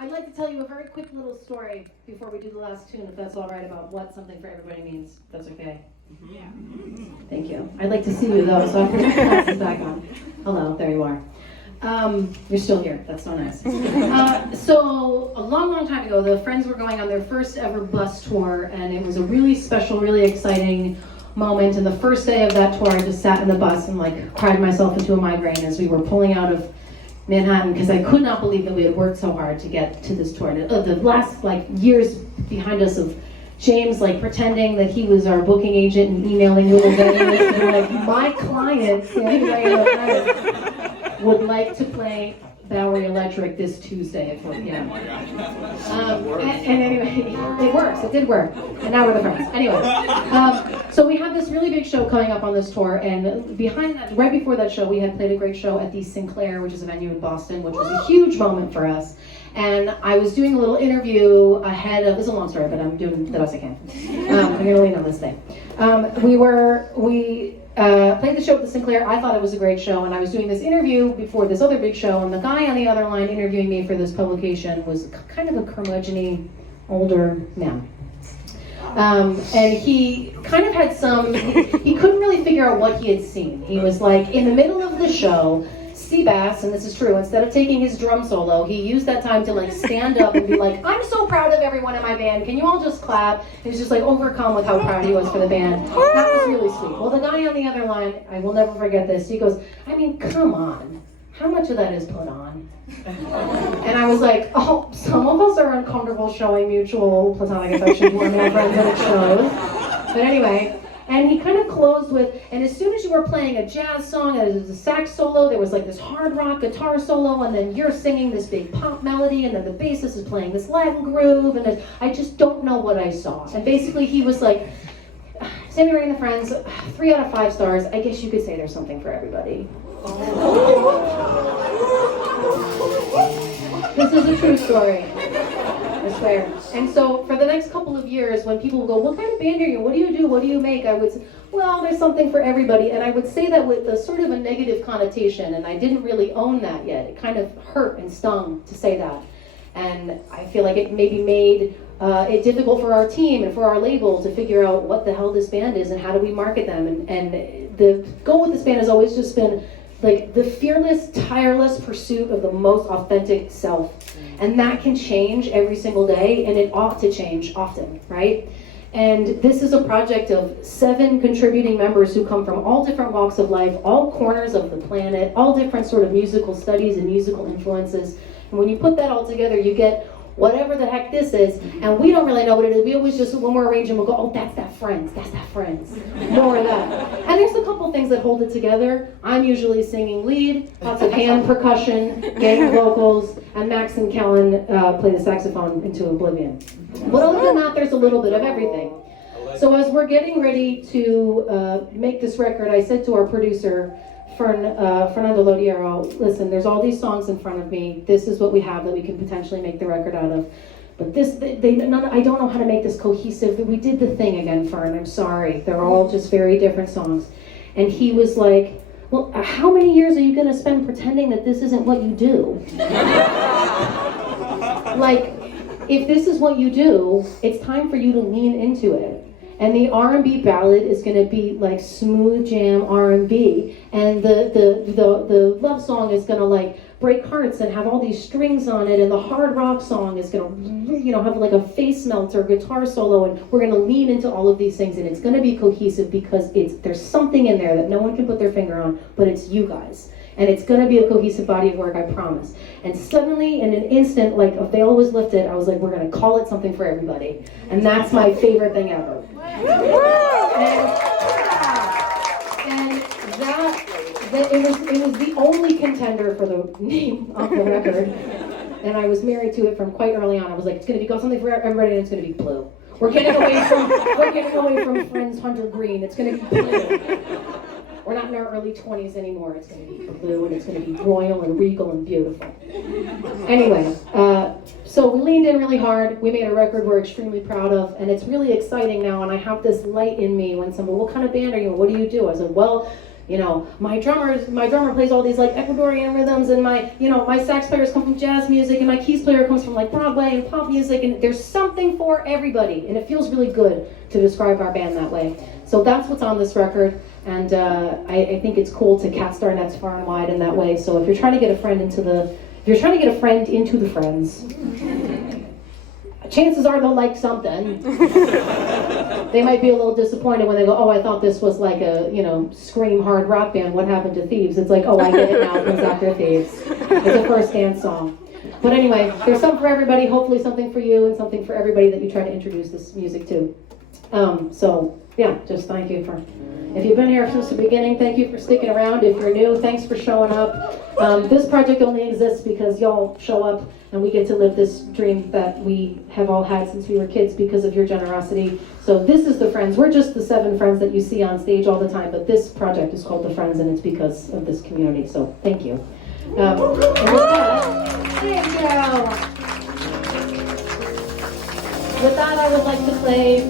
I'd like to tell you a very quick little story before we do the last tune, if that's all right, about what Something for Everybody means. If that's okay. Yeah. Thank you. I'd like to see you though, so I can put my glasses back on. Hello, there you are. You're still here. That's so nice. So a long, long time ago, the Friends were going on their first ever bus tour, and it was a really special, really exciting moment. And the first day of that tour, I just sat in the bus and like cried myself into a migraine as we were pulling out of Manhattan, because I could not believe that we had worked so hard to get to this tour. The last like years behind us of James like pretending that he was our booking agent and emailing little venues to be like, my client, Sammy would like to play Bowery Electric this Tuesday at 4 p.m. And anyway, it works. It did work. And now we're the Friends. Anyway, so we have this really big show coming up on this tour, and behind that, right before that show, we had played a great show at the Sinclair, which is a venue in Boston, which was a huge moment for us. And I was doing a little interview ahead of, this is a long story, but I'm doing the best I can. I'm going to lean on this thing. We played the show at the Sinclair. I thought it was a great show, and I was doing this interview before this other big show, and the guy on the other line interviewing me for this publication was kind of a curmudgeon-y older man. And he kind of had he couldn't really figure out what he had seen. He was like, in the middle of the show, Seabass, and this is true, instead of taking his drum solo, he used that time to like stand up and be like, I'm so proud of everyone in my band, can you all just clap? He was just like overcome with how proud he was for the band. That was really sweet. Well, the guy on the other line, I will never forget this, he goes, I mean, come on, how much of that is put on? And I was like, oh, some of us are uncomfortable showing mutual platonic affection to our male friends at shows. But anyway, and he kind of closed with, and as soon as you were playing a jazz song, and there was a sax solo, there was like this hard rock guitar solo, and then you're singing this big pop melody, and then the bassist is playing this Latin groove, and I just don't know what I saw. And basically he was like, Sammy and the Friends, 3 out of 5 stars. I guess you could say there's something for everybody. This is a true story. I swear. And so for the next couple of years, when people go, what kind of band are you? What do you do? What do you make? I would say, well, there's something for everybody. And I would say that with a sort of a negative connotation, and I didn't really own that yet. It kind of hurt and stung to say that. And I feel like it maybe made it difficult for our team and for our label to figure out what the hell this band is and how do we market them. And the goal with this band has always just been like the fearless, tireless pursuit of the most authentic self. And that can change every single day, and it ought to change often, right? And this is a project of 7 contributing members who come from all different walks of life, all corners of the planet, all different sort of musical studies and musical influences. And when you put that all together, you get whatever the heck this is, and we don't really know what it is. We always just, when we're arranging, we'll go, oh, that's that Friends, more of that. And there's a couple things that hold it together. I'm usually singing lead, lots of hand percussion, gang vocals, and Max and Kellen play the saxophone into oblivion. But other than that, there's a little bit of everything. So as we're getting ready to make this record, I said to our producer, Fernando Lodiero, listen, there's all these songs in front of me. This is what we have that we can potentially make the record out of. But I don't know how to make this cohesive. We did the thing again, Fern, I'm sorry. They're all just very different songs. And he was like, well, how many years are you going to spend pretending that this isn't what you do? Like, if this is what you do, it's time for you to lean into it. And the R&B ballad is going to be like smooth jam R&B, and the love song is going to like break hearts and have all these strings on it, and the hard rock song is going to have like a face melter guitar solo, and we're going to lean into all of these things, and it's going to be cohesive because there's something in there that no one can put their finger on, but it's you guys. And it's going to be a cohesive body of work, I promise. And suddenly, in an instant, like a veil was lifted, I was like, we're going to call it Something for Everybody. And that's my favorite thing ever. And it was the only contender for the name of the record. And I was married to it from quite early on. I was like, it's going to be called Something for Everybody, and it's going to be blue. We're getting away from Friends Hunter Green. It's going to be blue. We're not in our early 20s anymore. It's going to be blue, and it's going to be royal and regal and beautiful. Anyway, so we leaned in really hard. We made a record we're extremely proud of, and it's really exciting now, and I have this light in me when someone, what kind of band are you? What do you do? I said, well, my drummer plays all these like Ecuadorian rhythms, and my sax players come from jazz music, and my keys player comes from like Broadway and pop music, and there's something for everybody, and it feels really good to describe our band that way. So that's what's on this record, and I think it's cool to cast our nets far and wide in that way. So if you're trying to get a friend into the friends, chances are they'll like something. They might be a little disappointed when they go, oh, I thought this was like a, scream hard rock band. What happened to Thieves? It's like, oh, I get it now. It comes after Thieves. It's a first dance song. But anyway, there's something for everybody. Hopefully something for you and something for everybody that you try to introduce this music to. So yeah, just thank you for, if you've been here since the beginning, thank you for sticking around. If you're new, thanks for showing up. This project only exists because y'all show up and we get to live this dream that we have all had since we were kids because of your generosity. So this is the Friends. We're just the 7 friends that you see on stage all the time, but this project is called The Friends, and it's because of this community. So thank you. And with that, thank you. With that, I would like to play